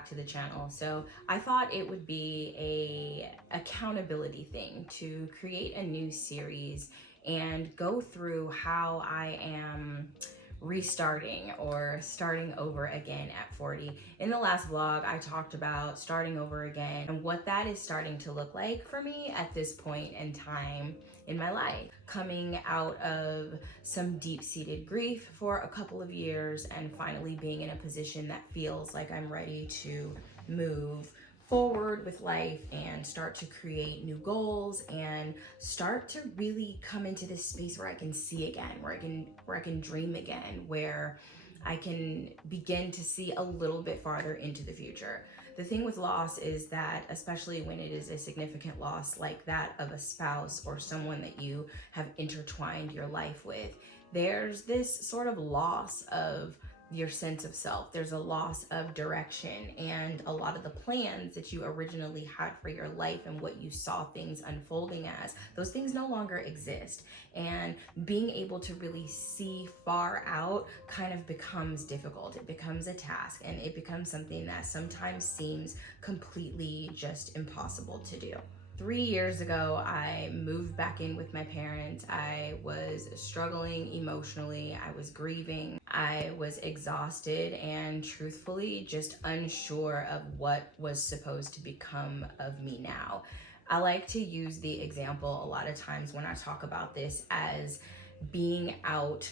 back to the channel. So I thought it would be a accountability thing to create a new series and go through how I am restarting or starting over again at 40. In the last vlog, I talked about starting over again and what that is starting to look like for me at this point in time in my life. Coming out of some deep-seated grief for a couple of years and finally being in a position that feels like I'm ready to move forward with life and start to create new goals and start to really come into this space where I can see again, where I can dream again, where I can begin to see a little bit farther into the future. The thing with loss is that, especially when it is a significant loss like that of a spouse or someone that you have intertwined your life with, there's this sort of loss of your sense of self. There's a loss of direction, and a lot of the plans that you originally had for your life and what you saw things unfolding as, those things no longer exist. And being able to really see far out kind of becomes difficult. It becomes a task, and it becomes something that sometimes seems completely just impossible to do. 3 years ago, I moved back in with my parents. I was struggling emotionally. I was grieving. I was exhausted and truthfully just unsure of what was supposed to become of me now. I like to use the example a lot of times when I talk about this as being out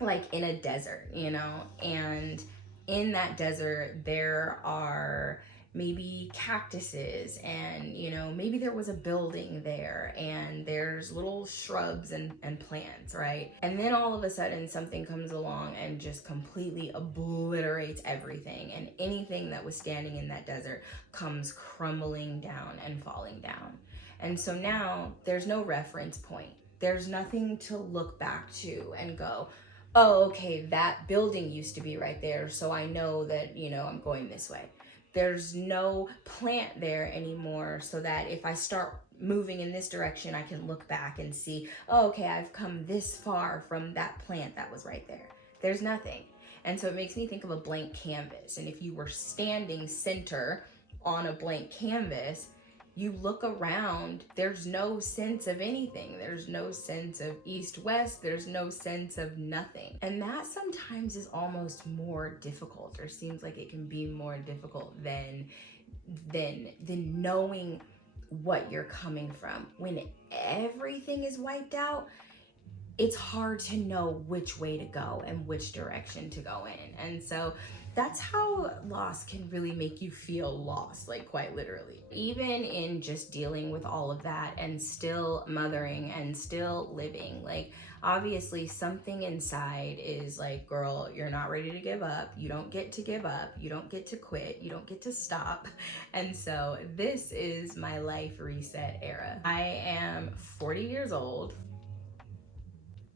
like in a desert, you know, and in that desert there are maybe cactuses and, you know, maybe there was a building there and there's little shrubs and plants, right? And then all of a sudden something comes along and just completely obliterates everything, and anything that was standing in that desert comes crumbling down and falling down. And so now there's no reference point. There's nothing to look back to and go, oh, okay, that building used to be right there, so I know that, you know, I'm going this way. There's no plant there anymore, so that if I start moving in this direction, I can look back and see, oh, okay, I've come this far from that plant that was right there. There's nothing. And so it makes me think of a blank canvas. And if you were standing center on a blank canvas, you look around, there's no sense of anything. There's no sense of east-west. There's no sense of nothing. And that sometimes is almost more difficult, or seems like it can be more difficult than knowing what you're coming from. When everything is wiped out, it's hard to know which way to go and which direction to go in. And so that's how loss can really make you feel lost, like quite literally. Even in just dealing with all of that and still mothering and still living, like obviously something inside is like, girl, you're not ready to give up. You don't get to give up. You don't get to quit. You don't get to stop. And so this is my life reset era. I am 40 years old.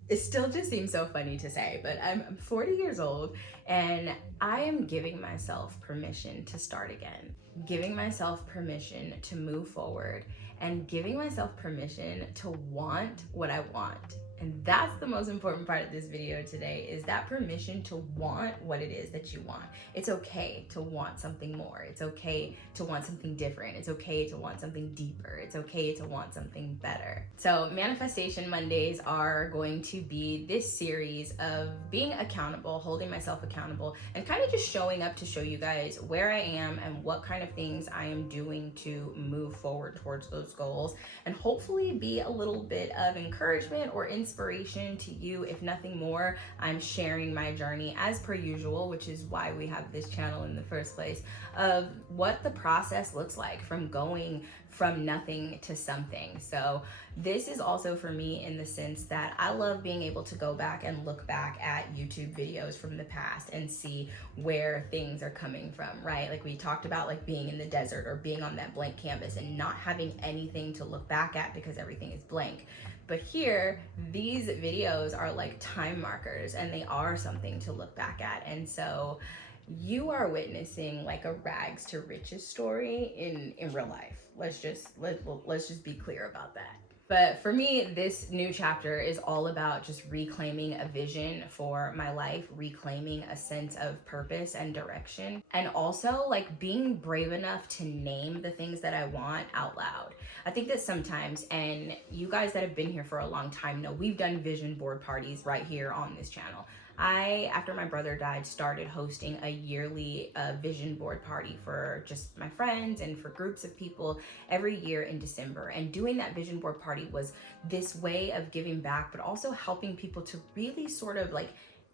It still just seems so funny to say, but I'm 40 years old and I am giving myself permission to start again, giving myself permission to move forward, and giving myself permission to want what I want. And that's the most important part of this video today, is that permission to want what it is that you want. It's okay to want something more. It's okay to want something different. It's okay to want something deeper. It's okay to want something better. So Manifestation Mondays are going to be this series of being accountable, holding myself accountable, and kind of just showing up to show you guys where I am and what kind of things I am doing to move forward towards those goals, and hopefully be a little bit of encouragement or inspiration to you. If nothing more, I'm sharing my journey as per usual, which is why we have this channel in the first place, of what the process looks like from going from nothing to something. So this is also for me in the sense that I love being able to go back and look back at YouTube videos from the past and see where things are coming from, right? Like we talked about, like being in the desert or being on that blank canvas and not having anything to look back at because everything is blank. But here, these videos are like time markers, and they are something to look back at. And so you are witnessing like a rags to riches story in real life. Let's just be clear about that. But for me, this new chapter is all about just reclaiming a vision for my life, reclaiming a sense of purpose and direction, and also like being brave enough to name the things that I want out loud. I think that sometimes, and you guys that have been here for a long time know, we've done vision board parties right here on this channel. I, after my brother died, started hosting a yearly vision board party for just my friends and for groups of people every year in December. And doing that vision board party was this way of giving back, but also helping people to really sort of like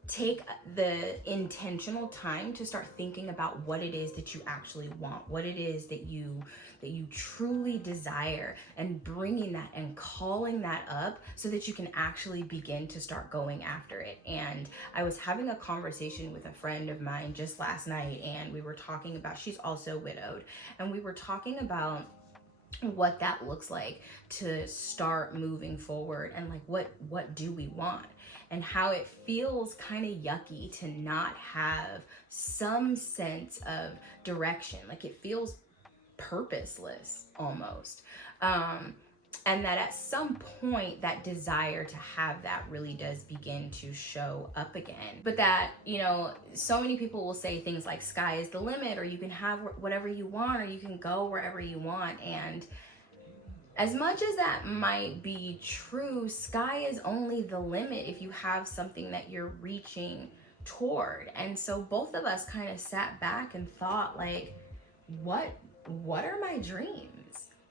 take the intentional time to start thinking about what it is that you actually want, what it is that you truly desire, and bringing that and calling that up so that you can actually begin to start going after it. And I was having a conversation with a friend of mine just last night, and we were talking about, she's also widowed, and we were talking about what that looks like to start moving forward, and like what do we want, and how it feels kind of yucky to not have some sense of direction. Like it feels purposeless almost. And that at some point that desire to have that really does begin to show up again. But that, you know, so many people will say things like sky is the limit, or you can have whatever you want, or you can go wherever you want. And as much as that might be true, sky is only the limit if you have something that you're reaching toward. And so both of us kind of sat back and thought, like, what are my dreams?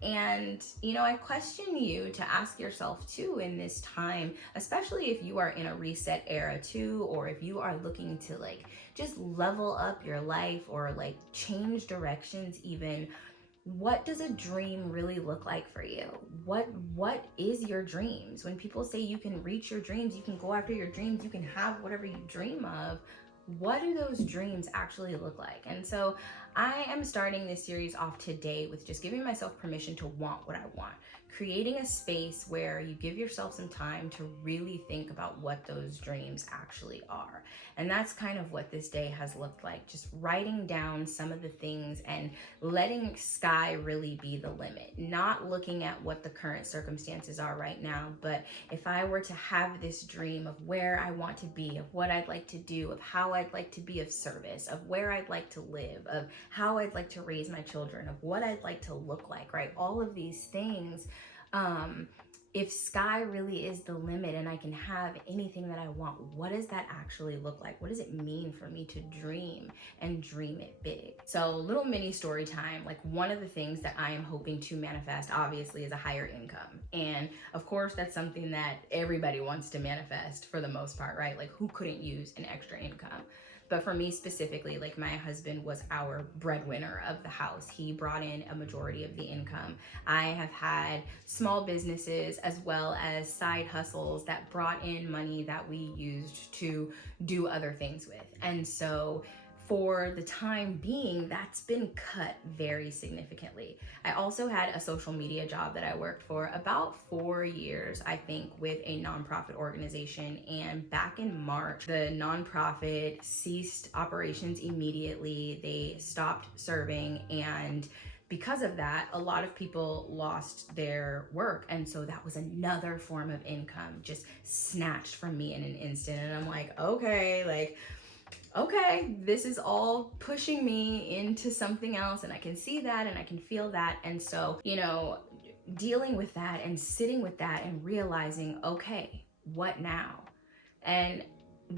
And, you know, I question you to ask yourself too in this time, especially if you are in a reset era too, or if you are looking to like just level up your life or like change directions even. What does a dream really look like for you? What is your dreams? When people say you can reach your dreams, you can go after your dreams, you can have whatever you dream of, what do those dreams actually look like? And so I am starting this series off today with just giving myself permission to want what I want, creating a space where you give yourself some time to really think about what those dreams actually are. And that's kind of what this day has looked like, just writing down some of the things and letting sky really be the limit, not looking at what the current circumstances are right now, but if I were to have this dream of where I want to be, of what I'd like to do, of how I'd like to be of service, of where I'd like to live, of how I'd like to raise my children, of what I'd like to look like, right? All of these things, if sky really is the limit and I can have anything that I want, what does that actually look like? What does it mean for me to dream and dream it big? So little mini story time, like one of the things that I am hoping to manifest obviously is a higher income. And of course that's something that everybody wants to manifest for the most part, right? Like who couldn't use an extra income? But for me specifically, like my husband was our breadwinner of the house. He brought in a majority of the income. I have had small businesses as well as side hustles that brought in money that we used to do other things with. And so for the time being, that's been cut very significantly. I also had a social media job that I worked for about 4 years, I think, with a nonprofit organization. And back in March, the nonprofit ceased operations immediately. They stopped serving, and because of that, a lot of people lost their work. And so that was another form of income just snatched from me in an instant. And I'm like, okay, this is all pushing me into something else, and I can see that and I can feel that. And so, you know, dealing with that and sitting with that and realizing, okay, what now? And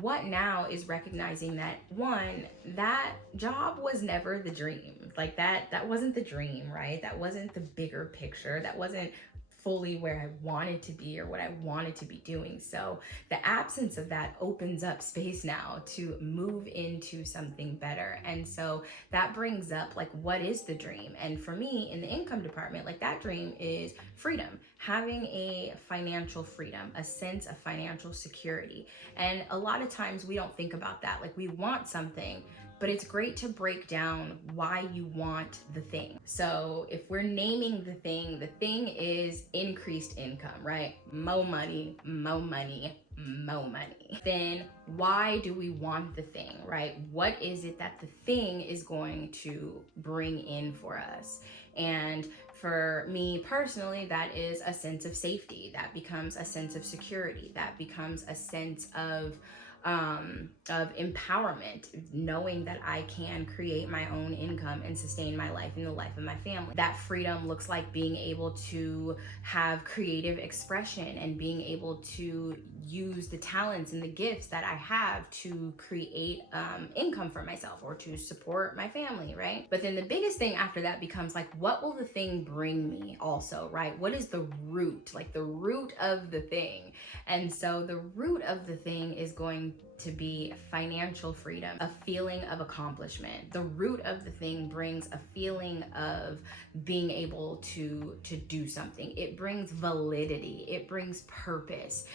what now is recognizing that one, that job was never the dream. Like that wasn't the dream, right? That wasn't the bigger picture. That wasn't fully where I wanted to be or what I wanted to be doing. So the absence of that opens up space now to move into something better. And so that brings up like, what is the dream? And for me in the income department, like that dream is freedom, having a financial freedom, a sense of financial security. And a lot of times we don't think about that. Like we want something, but it's great to break down why you want the thing. So if we're naming the thing is increased income, right? More money, more money, more money. Then why do we want the thing, right? What is it that the thing is going to bring in for us? And For me personally, that is a sense of safety. That becomes a sense of security. That becomes a sense of empowerment, knowing that I can create my own income and sustain my life and the life of my family. That freedom looks like being able to have creative expression and being able to use the talents and the gifts that I have to create income for myself or to support my family, right? But then the biggest thing after that becomes like, what will the thing bring me also, right? What is the root, like the root of the thing? And so the root of the thing is going to be financial freedom, a feeling of accomplishment. The root of the thing brings a feeling of being able to do something. It brings validity. It brings purpose,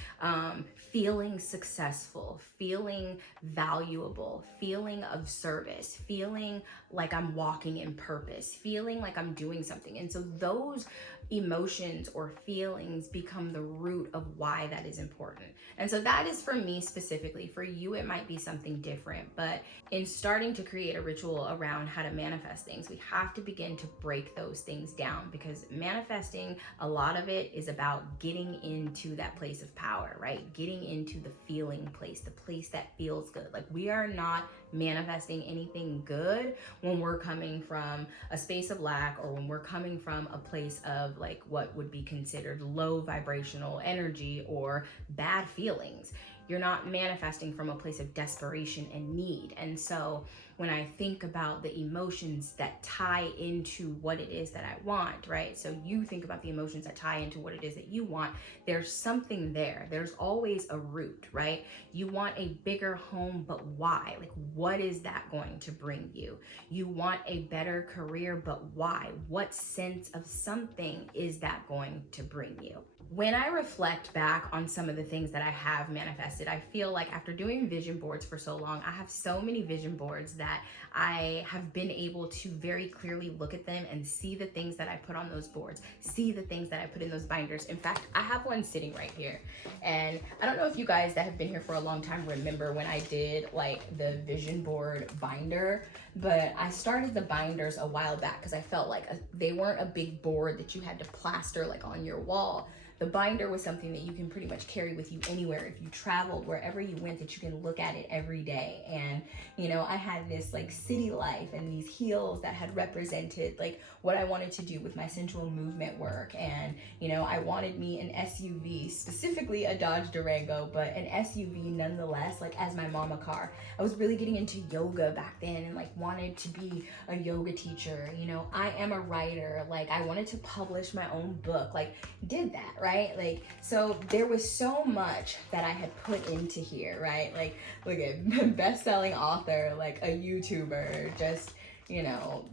feeling successful, feeling valuable, feeling of service, feeling like I'm walking in purpose, feeling like I'm doing something. And so those emotions or feelings become the root of why that is important. And so that is for me specifically. For you, it might be something different, but in starting to create a ritual around how to manifest things, we have to begin to break those things down, because manifesting, a lot of it is about getting into that place of power, right? Getting into the feeling place, the place that feels good. Like, we are not manifesting anything good when we're coming from a space of lack, or when we're coming from a place of like what would be considered low vibrational energy or bad feelings. You're not manifesting from a place of desperation and need. And so when I think about the emotions that tie into what it is that I want, right? So you think about the emotions that tie into what it is that you want. There's something there. There's always a root, right? You want a bigger home, but why? Like, what is that going to bring you? You want a better career, but why? What sense of something is that going to bring you? When I reflect back on some of the things that I have manifested, I feel like after doing vision boards for so long, I have so many vision boards that I have been able to very clearly look at them and see the things that I put on those boards, see the things that I put in those binders. In fact, I have one sitting right here. And I don't know if you guys that have been here for a long time remember when I did like the vision board binder, but I started the binders a while back because I felt like they weren't a big board that you had to plaster like on your wall. The binder was something that you can pretty much carry with you anywhere. If you traveled, wherever you went, that you can look at it every day. And, you know, I had this like city life and these heels that had represented like what I wanted to do with my sensual movement work. And, you know, I wanted me an SUV, specifically a Dodge Durango, but an SUV nonetheless, like as my mama car. I was really getting into yoga back then and like wanted to be a yoga teacher. You know, I am a writer. Like, I wanted to publish my own book, like did that, right? Like, so there was so much that I had put into here, right? Like, look at best-selling author, like a YouTuber, just, you know,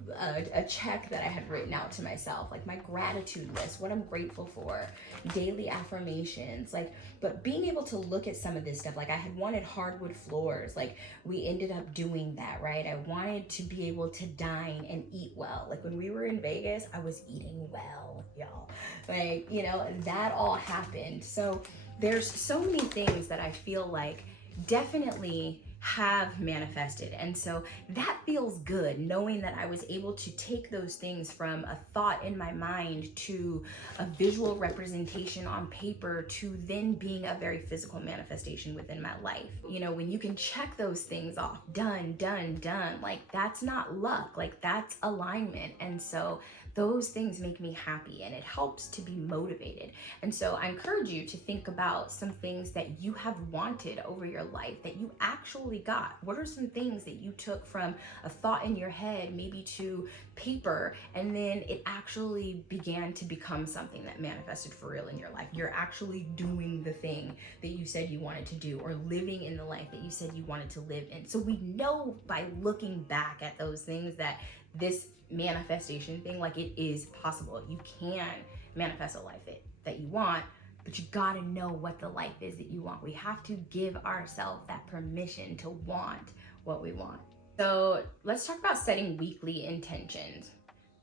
a check that I had written out to myself, like my gratitude list, what I'm grateful for, daily affirmations, like, but being able to look at some of this stuff, like I had wanted hardwood floors, like we ended up doing that, right? I wanted to be able to dine and eat well. Like when we were in Vegas, I was eating well, y'all. Like, you know, that all happened. So there's so many things that I feel like definitely have manifested. And so that feels good, knowing that I was able to take those things from a thought in my mind to a visual representation on paper to then being a very physical manifestation within my life. You know, when you can check those things off, done, done, done, like that's not luck, like that's alignment. And so those things make me happy and it helps to be motivated. And so I encourage you to think about some things that you have wanted over your life that you actually got. What are some things that you took from a thought in your head, maybe to paper, and then it actually began to become something that manifested for real in your life? You're actually doing the thing that you said you wanted to do, or living in the life that you said you wanted to live in. So we know by looking back at those things that this manifestation thing, like it is possible. You can manifest a life that you want, but you gotta know what the life is that you want. We have to give ourselves that permission to want what we want. So let's talk about setting weekly intentions.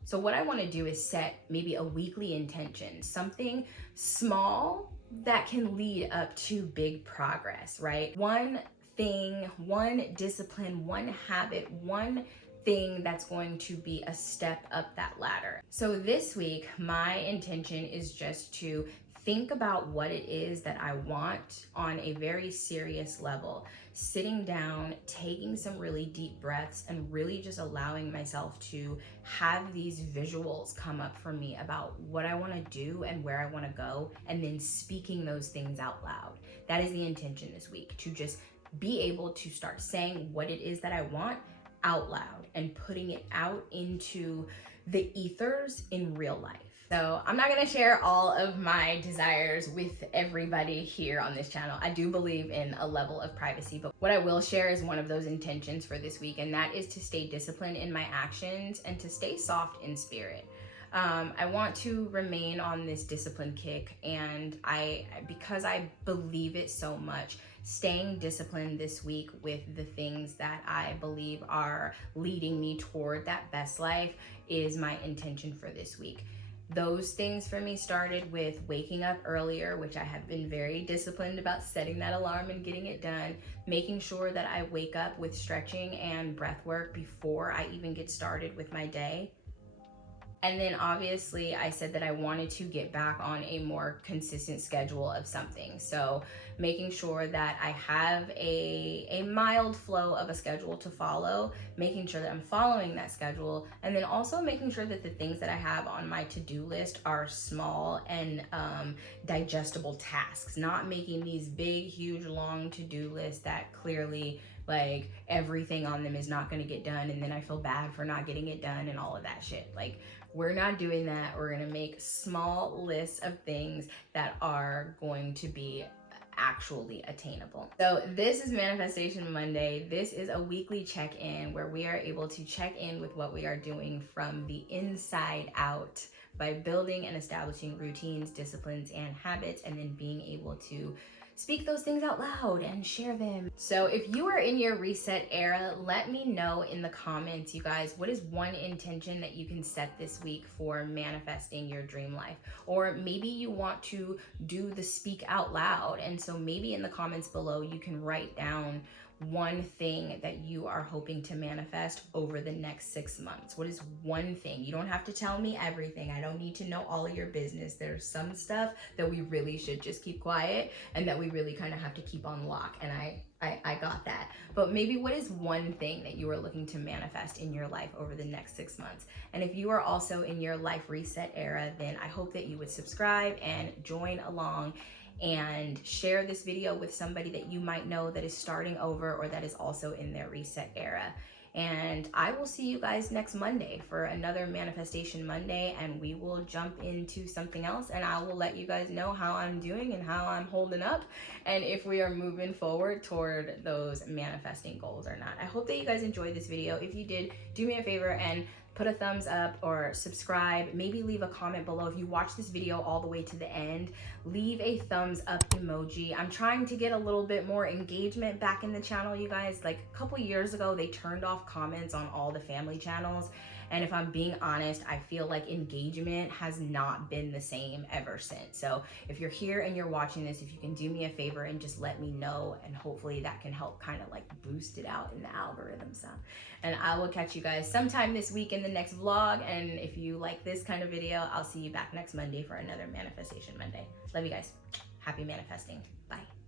So what I want to do is set maybe a weekly intention, something small that can lead up to big progress, right? One thing, one discipline, one habit, one thing that's going to be a step up that ladder. So this week, my intention is just to think about what it is that I want on a very serious level. Sitting down, taking some really deep breaths, and really just allowing myself to have these visuals come up for me about what I want to do and where I want to go, and then speaking those things out loud. That is the intention this week, to just be able to start saying what it is that I want out loud and putting it out into the ethers in real life. So I'm not gonna share all of my desires with everybody here on this channel. I do believe in a level of privacy, but what I will share is one of those intentions for this week, and that is to stay disciplined in my actions and to stay soft in spirit. I want to remain on this discipline kick, and because I believe it so much, staying disciplined this week with the things that I believe are leading me toward that best life is my intention for this week. Those things for me started with waking up earlier, which I have been very disciplined about setting that alarm and getting it done, making sure that I wake up with stretching and breath work before I even get started with my day. And then obviously I said that I wanted to get back on a more consistent schedule of something. So making sure that I have a mild flow of a schedule to follow, making sure that I'm following that schedule, and then also making sure that the things that I have on my to-do list are small and digestible tasks, not making these big, huge, long to-do lists that clearly like everything on them is not going to get done, and then I feel bad for not getting it done and all of that shit. Like, we're not doing that. We're going to make small lists of things that are going to be actually attainable. So this is Manifestation Monday. This is a weekly check-in where we are able to check in with what we are doing from the inside out by building and establishing routines, disciplines, and habits, and then being able to speak those things out loud and share them. So if you are in your reset era, let me know in the comments, you guys, what is one intention that you can set this week for manifesting your dream life? Or maybe you want to do the speak out loud. And so maybe in the comments below, you can write down one thing that you are hoping to manifest over the next 6 months. What is one thing? You don't have to tell me everything. I don't need to know all of your business. There's some stuff that we really should just keep quiet and that we really kind of have to keep on lock. And I got that. But maybe what is one thing that you are looking to manifest in your life over the next 6 months? And if you are also in your life reset era, then I hope that you would subscribe and join along and share this video with somebody that you might know that is starting over or that is also in their reset era. And I will see you guys next Monday for another Manifestation Monday, and we will jump into something else, and I will let you guys know how I'm doing and how I'm holding up and if we are moving forward toward those manifesting goals or not. I hope that you guys enjoyed this video. If you did, do me a favor and put a thumbs up or subscribe. Maybe leave a comment below. If you watch this video all the way to the end, leave a thumbs up emoji. I'm trying to get a little bit more engagement back in the channel, you guys. Like a couple years ago, they turned off comments on all the family channels. And if I'm being honest, I feel like engagement has not been the same ever since. So if you're here and you're watching this, if you can do me a favor and just let me know, and hopefully that can help kind of like boost it out in the algorithm stuff. And I will catch you guys sometime this week in the next vlog. And if you like this kind of video, I'll see you back next Monday for another Manifestation Monday. Love you guys. Happy manifesting. Bye.